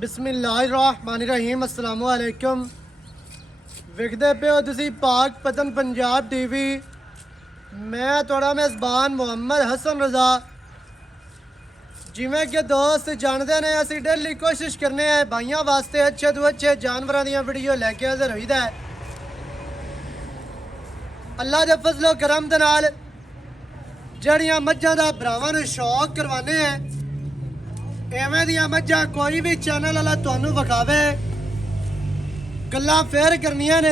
बिस्मिल्लाहिर्रहमानिर्रहीम अस्सलाम वालेकुम। विखदे पे हो तुसी पाक पतन पंजाब टीवी। मैं थोड़ा मेज़बान मुहम्मद हसन रज़ा। जिमें कि दोस्त जानते ने असी डेली कोशिश करने हैं भाइयों वास्ते अच्छे तो अच्छे जानवरों दी वीडियो लैके हाज़र होईदा है। अल्लाह दे फजलो करम दे नाल जड़ियां मज्जां दा भरावां नूं शौक करवाने हैं। एवें दियां मज्जां कोई भी चैनल वाला तुहानूं विखावे गल्लां फेयर करनियां ने।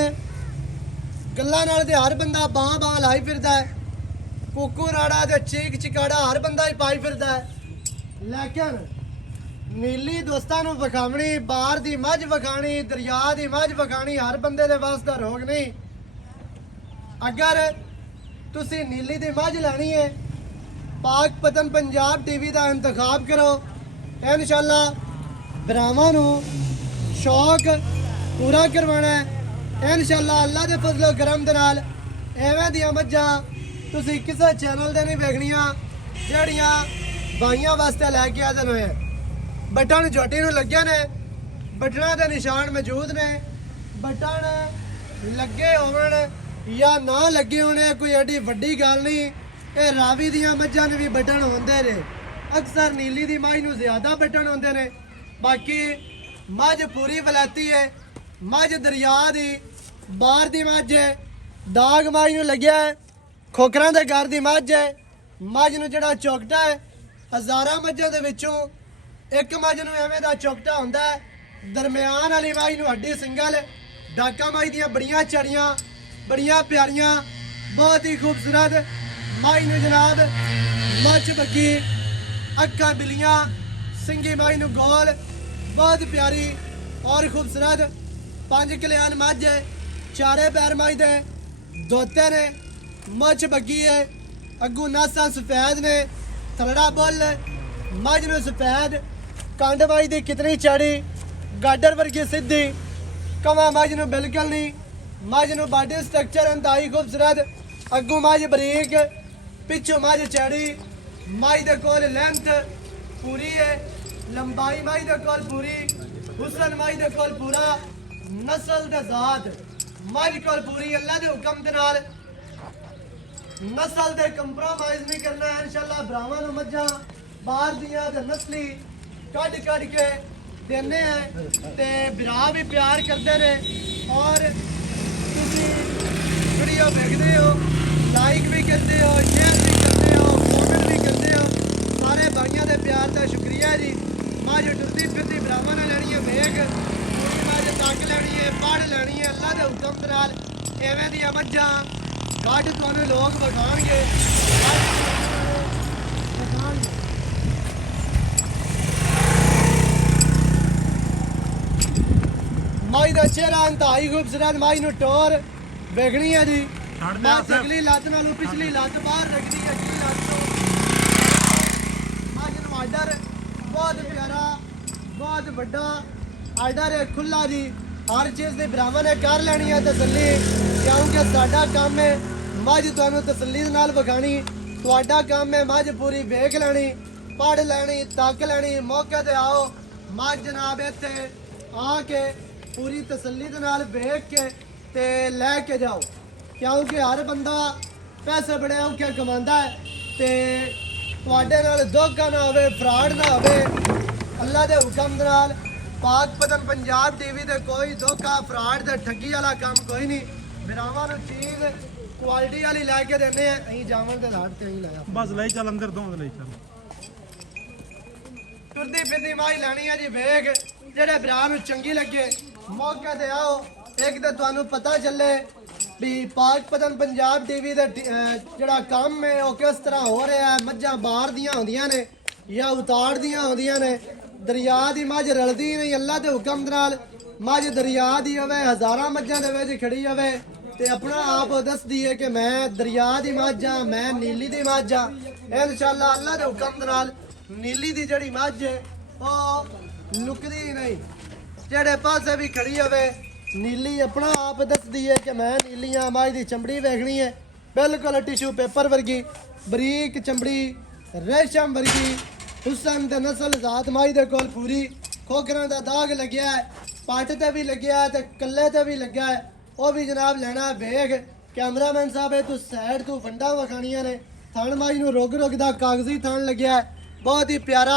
गल्लां नाल ते हर बंदा बां बां लाई फिरदा है। कुकू राड़ा ते चीक चिकाड़ा हर बंदा ही पाई फिरदा है। लेकिन नीली दोस्तां नूं विखावणी, बाहर दी मझ विखाणी, दरिया दी मझ विखाणी हर बंदे दे वास दा रोग नहीं। अगर तुसी नीली दी मझ लैनी है पाक पतन पंजाब टीवी का इंतखाब करो। इंशाअल्लाह भरावां नूं शौक पूरा करवाना है। इंशाअल्लाह अल्लाह दे फजलो करम दे नाल एवें दियां मज्जां तुसी किसी चैनल ते नहीं वेखणियां जड़ियां भाइयों वास्ते लैके हाज़र होए। बटन झोटी नूं लगे ने, बटना के निशान मौजूद ने। बटन लगे होवन या ना लगे होने कोई एडी वड्डी गल नहीं। ये रावी दियां मज्जां नूं भी बटन होंदे ने। अक्सर नीली दी मझ नूं ज़्यादा बटन होंदे ने। बाकी मझ पूरी वलैती है। मझ दरिया दी बाहर दी मझ है। दाग मझ नूं लग्या है। खोखरां दे घर दी मझ है। मझ नूं जिहड़ा चौकटा है हज़ारां मज्जां दे विचों एक मझ नूं एवें दा चौकटा हुंदा है। दरम्यान वाली मझ नूं हड्डी सिंगल डाका मझ दियां बड़ियां चड़ियां बड़ियां प्यारियां बहुत ही खूबसूरत मझ नूं जनाब मच बग्गी अक्खां बिलियां सिंगी मझ नूं गोल बहुत प्यारी और खूबसूरत। 5 कल्याण मझ है। चारे पैर मझ दे दोते ने। मच बग्गी है। अगू नासा सफेद ने। थलड़ा बुल मझ नूं सफेद कंड मझ दी कितनी चढ़ी गाडर वर्गी सीधी कवा मझ नूं बिल्कुल नहीं। मझ नूं बॉडी स्ट्रक्चर इंतहाई खूबसूरत। अगू मझ बरीक पिछों मझ चढ़ी। मझ दे कोल लेंथ पूरी है। लंबाई मझ दे कोल पूरी। हुसन मझ दे कोल पूरा। नस्ल दे जात मझ कोल पूरी। अल्लाह दे हुक्म दे नाल नस्ल दे कंप्रोमाइज नहीं करना है। इंशाअल्लाह भरावां नूं मज्जां बाहर दियां ते नस्ली कढ के देने हैं ते भरा भी प्यार करते ने। और तुसी वीडियो देखते हो लाइक भी करते हो शेयर भी करते हो कमेंट भी करते हो। सारे भाइयों के प्यार का शुक्रिया जी। मझ टुरदी फिरदी भरावां ने लैनी है वेख पूरी मझ तक लैनी है पढ़ लैनी है। अल्लाह के हुक्म दे नाल एवें दियां मज्जां गढ़ तुहानूं लोग विखाणगे। मझ का चेहरा इंतहाई खूबसूरत। मझ नूं टोर वेखनी है जी। मझ अगली लत्त नालों पिछली लत्त बाहर रखदी है। अगली लत्त तो मझ नूं आर्डर बहुत प्यारा बहुत बड़ा आर्डर है खुला जी। हर चीज़ की भरावां ने कर लैनी है तसल्ली क्योंकि साडा काम है मझ तुहानूं तसल्ली दे नाल विखाणी। तुहाडा काम है मझ पूरी वेख लैनी पढ़ लैनी तक लैनी। मौके ते आओ मझ जनाब इत्थे आके पूरी तसल्ली दे नाल वेख के ते लैके जाओ क्योंकि हर बंदा पैसे बड़े औखे कमांदा है ते तुहाडे नाल धोखा ना होवे फ्रॉड ना होवे। अल्लाह दे हुक्म दे नाल पाक पतन पंजाब टीवी ते कोई धोखा फ्रॉड ते ठगी वाला काम कोई नहीं। भरावां नूं चीज़ क्वालिटी वाली लैके देने हैं। अहीं जावन ते लाट ते अहीं लाया बस ले चल अंदर दो ले चल टुरदी फिरदी माई लैनी है जी वेख जेड़े भरा नूं चंगी लगे मौके ते आओ। एक तो तुहानूं पता चले भी पाक पतन पंजाब टीवी दे जेड़ा काम है वो किस तरह हो रहा है। मज्जां बाहर दियां होंदियां ने या उतार दियां होंदियां ने। दरिया दी मझ रलदी नहीं। अल्लाह दे हुक्म दे नाल मझ दरिया दी होवे हज़ारां मज्जां दे विच खड़ी होवे ते अपना आप दसदी है कि मैं दरिया दी मझ हाँ मैं नीली दी मझ हाँ। इंशाअल्लाह अल्लाह दे हुक्म दे नाल नीली दी जड़ी मझ है वो लुकदी नहीं। जेड़े पासे भी खड़ी होवे नीली अपना आप दसदी है कि मैं नीली हाँ। मझ दी चमड़ी वेखनी है बिल्कुल टिशू पेपर वर्गी बरीक चमड़ी रेशम वर्गी हुसन ते नस्ल जात मझ दे कोल पूरी ਖੋਖਰਾਂ ਦਾ ਦਾਗ ਲੱਗਿਆ ਹੈ, ਪੱਟ ਤੇ ਵੀ ਲੱਗਿਆ ਹੈ ਤੇ ਕੱਲੇ ਤੇ ਵੀ ਲੱਗਾ ਹੈ। ਉਹ ਵੀ ਜਨਾਬ ਲੈਣਾ ਵੇਖ ਕੈਮਰਾਮੈਨ ਸਾਹਿਬ ਇਹ ਤੂੰ ਸਾਈਡ ਤੋਂ ਫੰਡਾ ਵਿਖਾਣੀਆਂ ਨੇ। ਥਣ ਮਾਈ ਨੂੰ ਰੁਗ ਰੁਗ ਦਾ ਕਾਗਜ਼ੀ ਥਣ ਲੱਗਿਆ ਹੈ, ਬਹੁਤ ਹੀ ਪਿਆਰਾ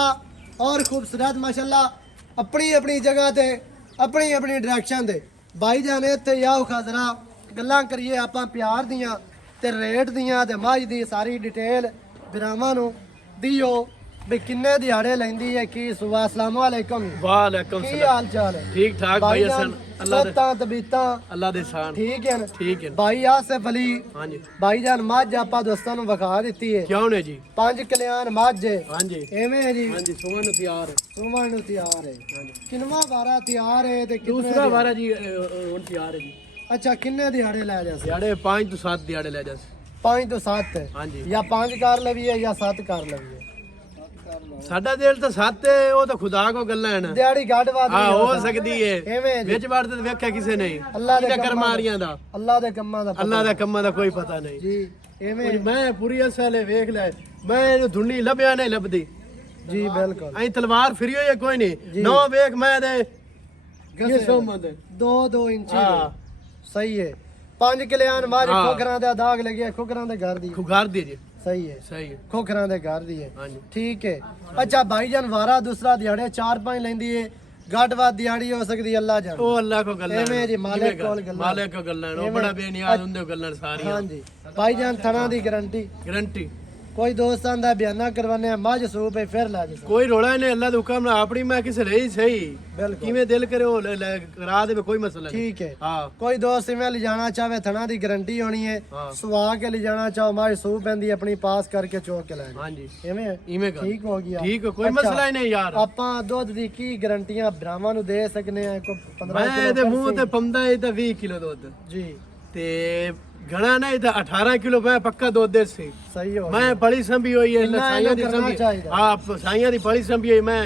ਔਰ ਖੂਬਸੂਰਤ ਮਾਸ਼ਾਅੱਲਾ। ਆਪਣੀ ਆਪਣੀ ਜਗ੍ਹਾ ਤੇ ਆਪਣੀ ਆਪਣੀ ਡਾਇਰੈਕਸ਼ਨ ਦੇ ਬਾਈ ਜਾਨੇ ਇੱਥੇ ਆਓ ਖਾਜ਼ਰਾ ਗੱਲਾਂ ਕਰੀਏ ਆਪਾਂ ਪਿਆਰ ਦੀਆਂ ਤੇ ਰੇਟ ਦੀਆਂ ਤੇ ਮਾਝ ਦੀ ਸਾਰੀ ਡਿਟੇਲ ਬਿਰਾਵਾਂ ਨੂੰ ਦਿਓ ਵੀ ਕਿੰਨੇ ਦਿਹਾੜੇ ਲੈਂਦੀ ਹੈ ਕੀ ਸੁਬਾ ਅਸਲਾਮੁ ਅਲੈਕੁਮ ਵਾਲੇਕੁਮ ਕੀ ਹਾਲ ਚਾਲ ਹੈ ਠੀਕ ਠਾਕ ਭਾਈ ਹਸਨ ਅੱਲਾ ਦੇ ਤਾਂ ਤਬੀਤਾਂ ਅੱਲਾ ਦੇ ਸ਼ਾਨ ਠੀਕ ਹੈ ਨਾ ਠੀਕ ਹੈ ਭਾਈ ਆਸਿਫ ਅਲੀ ਹਾਂਜੀ ਭਾਈ ਜਾਨ ਮੱਝ ਆਪਾਂ ਦੋਸਤਾਂ ਨੂੰ ਵਿਖਾ ਦਿੱਤੀ ਹੈ ਕਿਉਂ ਨੇ ਜੀ 5 ਕਲਿਆਣ ਮੱਝ ਹੈ ਹਾਂਜੀ ਐਵੇਂ ਹੈ ਜੀ ਹਾਂਜੀ ਸੁਮਨ ਨੂੰ ਤਿਆਰ ਸੁਮਨ ਨੂੰ ਤਿਆਰ ਹੈ ਕਿੰਨਵਾ ਵਾਰਾ ਤਿਆਰ ਹੈ ਤੇ ਕਿੰਨੇ ਦੂਸਰਾ ਵਾਰਾ ਜੀ ਹੁਣ ਤਿਆਰ ਹੈ ਜੀ ਅੱਛਾ ਕਿੰਨੇ ਦਿਹਾੜੇ ਲੈ ਜਾ ਦਿਹਾੜੇ 5 ਤੋਂ 7 ਦਿਹਾੜੇ ਲੈ ਜਾਸ 5 ਤੋਂ 7 ਹਾਂਜੀ ਜਾਂ 5 ਕਰ ਲਵੀਏ ਜਾਂ 7 ਕਰ ਲਵੀਏ ਸਾਡਾ ਦਿਲ ਤਾਂ 7 ਹੈ ਉਹ ਤਾਂ ਖੁਦਾ ਕੋ ਗੱਲਾਂ ਹਨ ਦਿਹਾੜੀ ਘੱਟ ਵੱਧ ਹਾਂ ਨਹੀਂ ਹੋ ਸਕਦੀ ਹੈ ਐਵੇਂ ਹੈ ਜੀ ਵਿੱਚ ਵੜ ਤੇ ਵੇਖਿਆ ਕਿਸੇ ਨੇ ਅੱਲਾ ਦੇ ਇਹਦਾ ਕੰਮਾਂ ਕਰਮਾਰੀਆਂ ਦਾ ਅੱਲਾ ਦੇ ਕੰਮਾਂ ਦਾ ਪਤਾ ਅੱਲਾ ਦਾ ਕੰਮਾਂ ਦਾ ਕੋਈ ਪਤਾ ਨਹੀਂ ਜੀ ਐਵੇਂ ਹੁਣ ਮੈਂ ਪੂਰੀ ਅਸਲੇ ਵੇਖ ਲੈ ਮੈਂ ਇਹਨੂੰ ਧੁੰਨੀ ਲੱਭਿਆ ਨਹੀਂ ਲੱਭਦੀ ਜੀ ਬਿਲਕੁਲ ਐਂ ਤਲਵਾਰ ਫਿਰੀ ਹੋਈ ਹੈ ਕੋਈ ਨਹੀਂ ਨੋ ਵੇਖ ਮੈਂ ਦੇ ਗਸੇ ਸੋਮਦ 2 ਇੰਚੀ ਹਾਂ। ਦੇ। ਸਹੀ ਹੈ 5 ਕਲਿਆਣ ਮਾਝ ਹਾਂ। ਖੋਖਰਾਂ ਦਾ ਦਾਗ ਲੱਗਿਆ ਖੋਖਰਾਂ ਦੇ ਘਰ ਦੀ ਖੁਗਾਰ ਦੀ ਜੀ ਸਹੀ ਹੈ ਸਹੀ ਹੈ ਖੋਖਰਾਂ ਦੇ ਘਰ ਦੀ ਹੈ ਹਾਂਜੀ ਠੀਕ ਹੈ ਅੱਛਾ ਭਾਈਜਾਨ ਵਾਰਾ ਦੂਸਰਾ ਦਿਹਾੜੇ 4-5 ਲੈਂਦੀ ਹੈ ਘੱਟ ਵੱਧ ਦਿਹਾੜੀ ਹੋ ਸਕਦੀ ਅੱਲਾ ਜਾਣ ਉਹ ਅੱਲਾ ਕੋ ਗੱਲਾਂ ਐਵੇਂ ਜੀ ਮਾਲਕ ਕੋਲ ਗੱਲਾਂ ਮਾਲਕ ਕੋ ਗੱਲਾਂ ਉਹ ਬੜਾ ਬੇਨਿਆਜ਼ ਹੁੰਦੇ ਉਹ ਗੱਲਾਂ ਸਾਰੀਆਂ ਹਾਂਜੀ ਭਾਈਜਾਨ ਥਣਾ ਦੀ ਗਾਰੰਟੀ ਗਰੰਟੀ ਕੋਈ ਦੋਸਤਾਂ ਦਾ ਬਿਆਨਾ ਕਰਵਾਨੇ ਮੱਝ ਸੂਪ ਹੈ ਫਿਰ ਲਾ ਜੀ ਕੋਈ ਰੋਲਾ ਨਹੀਂ ਅੱਲਾ ਦੇ ਹੁਕਮ ਨਾਲ ਆਪਣੀ ਮੈਂ ਕਿਸੇ ਰਹੀ ਸਹੀ ਬਿਲਕੁਲ ਕਿਵੇਂ ਦਿਲ ਕਰੇ ਉਹ ਕਰਾ ਦੇਵੇ ਕੋਈ ਮਸਲਾ ਨਹੀਂ ਠੀਕ ਹੈ ਹਾਂ ਕੋਈ ਦੋਸਤ ਇਵੇਂ ਲਿਜਾਣਾ ਚਾਹੇ ਥਣਾ ਦੀ ਗਾਰੰਟੀ ਹੋਣੀ ਹੈ ਹਾਂ। ਸੁਆ ਕੇ ਲਿਜਾਣਾ ਚਾਹੋ ਮੱਝ ਸੂਪ ਪੈਂਦੀ ਆਪਣੀ ਪਾਸ ਕਰਕੇ ਚੋਕ ਕੇ ਲੈਣੀ ਹਾਂਜੀ ਐਵੇਂ ਹੈ? ਇਵੇਂ ਕਰ ਠੀਕ ਹੋ ਗਿਆ ਠੀਕ ਹੈ, ਕੋਈ ਅੱਛਾ, ਮਸਲਾ ਹੀ ਨਹੀਂ ਯਾਰ ਆਪਾਂ ਦੁੱਧ ਦੀ ਕੀ ਗਾਰੰਟੀਆਂ ਭਰਾਵਾਂ ਨੂੰ ਦੇ ਸਕਨੇ ਆ ਕੋਈ 15 ਮੈਂ ਕਿਲੋ ਇਹਦੇ ਕਰ ਮੂੰਹ ਸਹੀ। ਤੇ ਪੰਦਾ ਇਹ ਤਾਂ 20 ਕਿਲੋ ਦੁੱਧ ਜੀ ਤੇ ਘਣਾ ਨਹੀਂ ਤਾਂ 18 ਕਿਲੋ ਮੈਂ ਪੱਕਾ ਦੁੱਧ ਦੇ ਸੀ ਸਹੀ ਹੋ ਮੈਂ ਬੜੀ ਸੰਭੀ ਹੋਈ ਹੈ ਇੰਨਾ ਸਾਈਆਂ ਦੀ ਇਹਨੂੰ ਕਰਨਾ ਸੰਭੀ ਚਾਹੀਦਾ। ਹਾਂ ਸਾਈਆਂ ਦੀ ਬੜੀ ਸੰਭੀ ਹੋਈ ਮੈਂ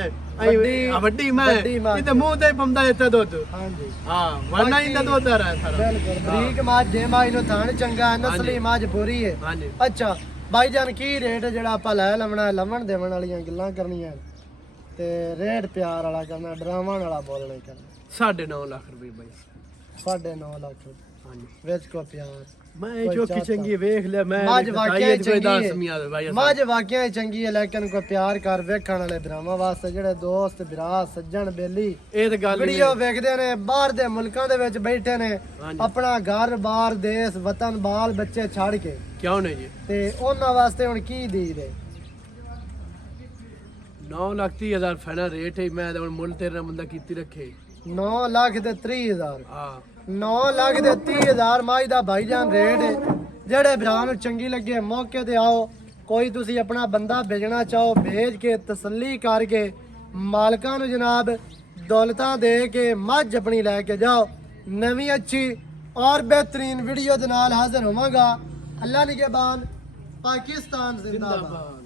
ਵੱਡੀ ਮੈਂ ਵੱਡੀ ਮਾਂ। ਇਹਦੇ ਮੂੰਹ ਤੇ ਪੰਦਾ ਇੱਥੇ ਦੁੱਧ ਹਾਂਜੀ ਹਾਂ ਵਰਨਾ ਹੀ ਤਾਂ ਦੁੱਧ ਆ ਰਿਹਾ ਸਾਰਾ ਬਿਲਕੁਲ ਬਰੀਕ ਮਾਝ ਜੇ ਮਾਝ ਨੂੰ ਥਾਣ ਚੰਗਾ ਨਸਲੀ ਮਾਝ ਪੂਰੀ ਹੈ ਹਾਂਜੀ ਅੱਛਾ ਭਾਈਜਾਨ ਕੀ ਰੇਟ ਜਿਹੜਾ ਆਪਾਂ ਲੈ ਲਵਣਾ ਲਵਣ ਦੇਵਣ ਵਾਲੀਆਂ ਗੱਲਾਂ ਕਰਨੀਆਂ ਤੇ ਰੇਟ ਪਿਆਰ ਵਾਲਾ ਕਰਨਾ ਡਰਾਵਣ ਵਾਲਾ ਬੋਲਣਾ ਕਰਨਾ 9.5 ਲੱਖ ਰੁਪਏ ਬਾਈ 9.5 ਲੱਖ ਹਾਂਜੀ ਵਿੱਚ ਕੋ ਪਿਆਰ ਮੈਂ ਚੋਕੀ ਚੰਗੀ ਵੇਖ ਲਿਆ ਮੈਂ ਮਾਝ ਵਾਕਿਆ ਚੰਗੀ ਮੀਆਂ ਹੈ ਭਾਈ ਮਾਝ ਵਾਕਿਆ ਚੰਗੀ ਹੈ ਲੇਕਿਨ ਕੋਈ ਪਿਆਰ ਕਰ ਵੇਖਣ ਵਾਲੇ ਡਰਾਮਾ ਵਾਸਤੇ ਜਿਹੜੇ ਦੋਸਤ ਭਰਾ ਸੱਜਣ ਬੇਲੀ ਇਹ ਤਾਂ ਗੱਲ ਨਹੀਂ ਵੀਡੀਓ ਵੇਖਦੇ ਨੇ ਬਾਹਰ ਦੇ ਮੁਲਕਾਂ ਦੇ ਵਿੱਚ ਬੈਠੇ ਨੇ ਹਾਂਜੀ। ਆਪਣਾ ਘਰ-ਬਾਰ ਦੇਸ਼ ਵਤਨ ਬਾਲ ਬੱਚੇ ਛੱਡ ਕੇ ਕਿਉਂ ਨਹੀਂ ਜੀ ਤੇ ਉਹਨਾਂ ਵਾਸਤੇ ਹੁਣ ਕੀ ਦੀ ਦੇ 9,30,000 ਫਾਈਨਲ ਰੇਟ ਹੈ ਮੈਂ ਤਾਂ ਹੁਣ ਮੁੱਲ ਤੇਰੇ ਨਾਲ ਬੰਦਾ ਕੀਤੀ ਰੱਖੇ 9 ਲੱਖ ਤੇ 30,000 ਹਾਂ 9 ਲੱਖ ਦੇ 30,000 ਮਾਈ ਦਾ ਭਾਈਜਾਨ ਰੇਟ ਹੈ ਜਿਹੜੇ ਭਰਾ ਨੂੰ ਚੰਗੀ ਲੱਗੇ ਮੌਕੇ ਤੇ ਆਓ ਕੋਈ ਤੁਸੀਂ ਆਪਣਾ ਬੰਦਾ ਭੇਜਣਾ ਚਾਹੋ ਭੇਜ ਕੇ ਤਸੱਲੀ ਕਰਕੇ ਮਾਲਕਾਂ ਨੂੰ ਜਨਾਬ ਦੌਲਤਾਂ ਦੇ ਕੇ ਮੱਝ ਆਪਣੀ ਲੈ ਕੇ ਜਾਓ ਨਵੀਂ ਅੱਛੀ ਔਰ ਬਿਹਤਰੀਨ ਵੀਡੀਓ ਦੇ ਨਾਲ ਹਾਜ਼ਰ ਹੋਵਾਂਗਾ ਅੱਲਾ ਨਿਗਹਿਬਾਨ ਪਾਕਿਸਤਾਨ ਜ਼ਿੰਦਾਬਾਦ